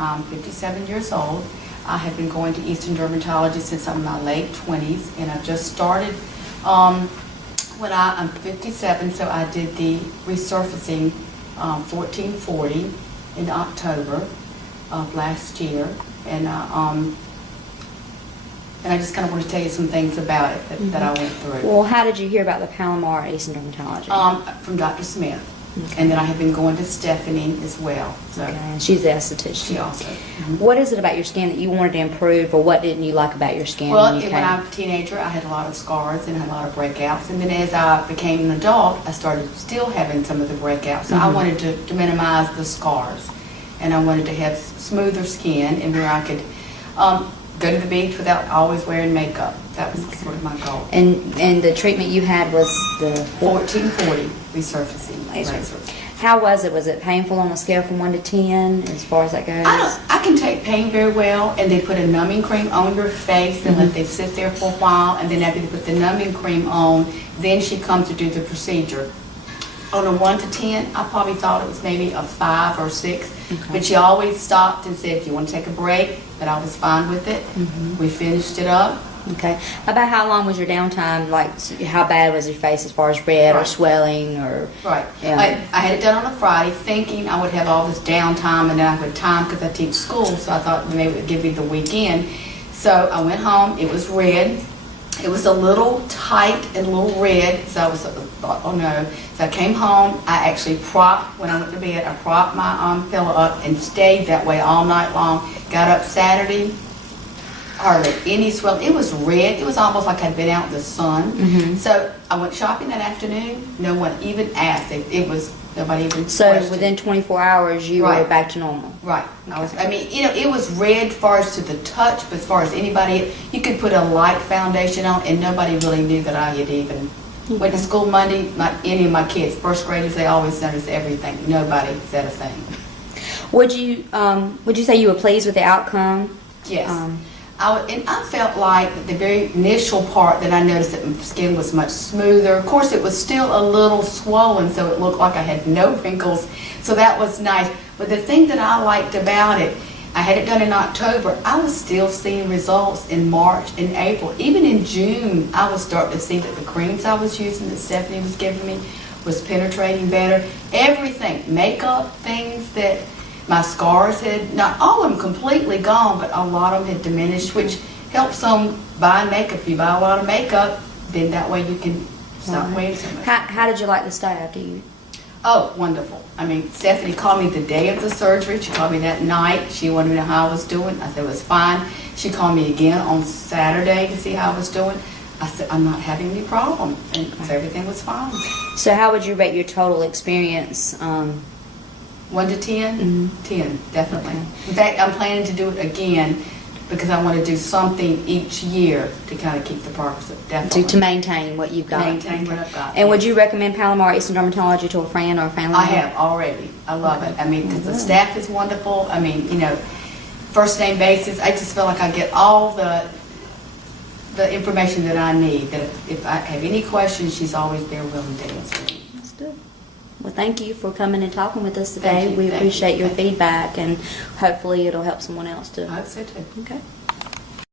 I'm 57 years old. I have been going to Eastern Dermatology since I'm in my late 20s, and I've just started when I'm 57, so I did the resurfacing 1440 in October of last year, and I just kind of want to tell you some things about it that I went through. Well, how did you hear about the Palomar at Eastern Dermatology? From Dr. Smith. Okay. And then I have been going to Stephanie as well. So Okay, and she's the esthetician. she also. What is it about your skin that you wanted to improve, or what didn't you like about your skin Well, when you when came? I was a teenager, I had a lot of scars and had a lot of breakouts. And then as I became an adult, I started still having some of the breakouts. So I wanted to minimize the scars. And I wanted to have smoother skin and where I could go to the beach without always wearing makeup. That was sort of my goal. And the treatment you had was the 1440 resurfacing Laser. laser. How was it? Was it painful on a scale from 1 to 10 as far as that goes? I can take pain very well, and they put a numbing cream on your face and let they sit there for a while, and then after they put the numbing cream on, then she comes to do the procedure. On a 1 to 10, I probably thought it was maybe a 5 or 6, but she always stopped and said, "Do you want to take a break?" But I was fine with it. We finished it up. Okay. About how long was your downtime? Like, how bad was your face as far as red or Right. swelling or? Right. Yeah. I had it done on a Friday, thinking I would have all this downtime and then I would time because I teach school, so I thought maybe it would give me the weekend. So I went home. It was red. It was a little tight and a little red, so I was thought, oh no. So I came home. I actually propped, when I went to bed, I propped my pillow up and stayed that way all night long. Got up Saturday, hardly any swelling. It was red. It was almost like I'd been out in the sun. So I went shopping that afternoon. No one even asked. It was, nobody even So questioned. within 24 hours, you were Right. back to normal. Right. I mean, it was red as far as to the touch, but as far as anybody, you could put a light foundation on, and nobody really knew that I had even went to school Monday. Any of my kids, first graders, they always notice everything. Nobody said a thing. Would you say you were pleased with the outcome? Yes. Um, I felt like the very initial part that I noticed that my skin was much smoother. Of course, it was still a little swollen, so it looked like I had no wrinkles. So that was nice. But the thing that I liked about it, I had it done in October. I was still seeing results in March and April. Even in June, I was starting to see that the creams I was using, that Stephanie was giving me, was penetrating better. Everything, makeup, things that my scars had, not all of them completely gone, but a lot of them had diminished, which helps some buy makeup. If you buy a lot of makeup, then that way you can stop wearing so much. how did you like the staff? Do you? Oh, wonderful. I mean, Stephanie called me the day of the surgery. She called me that night. She wanted to know how I was doing. I said it was fine. She called me again on Saturday to see how I was doing. I said, I'm not having any problem. And so everything was fine. So how would you rate your total experience? 1 to 10? 10, definitely. In fact, I'm planning to do it again because I want to do something each year to kind of keep the progress up. Definitely. To maintain what you've got. Maintain what I've got. And would yes. you recommend Palomar Eastern Dermatology to a friend or a family I member? have already. I love it. I mean, because the staff is wonderful. I mean, first name basis. I just feel like I get all the information that I need. That if I have any questions, she's always there willing to answer me. That's good. Well, thank you for coming and talking with us Thank today. you. We Thank appreciate you. your feedback, and hopefully it'll help someone else too. I hope so too. Okay.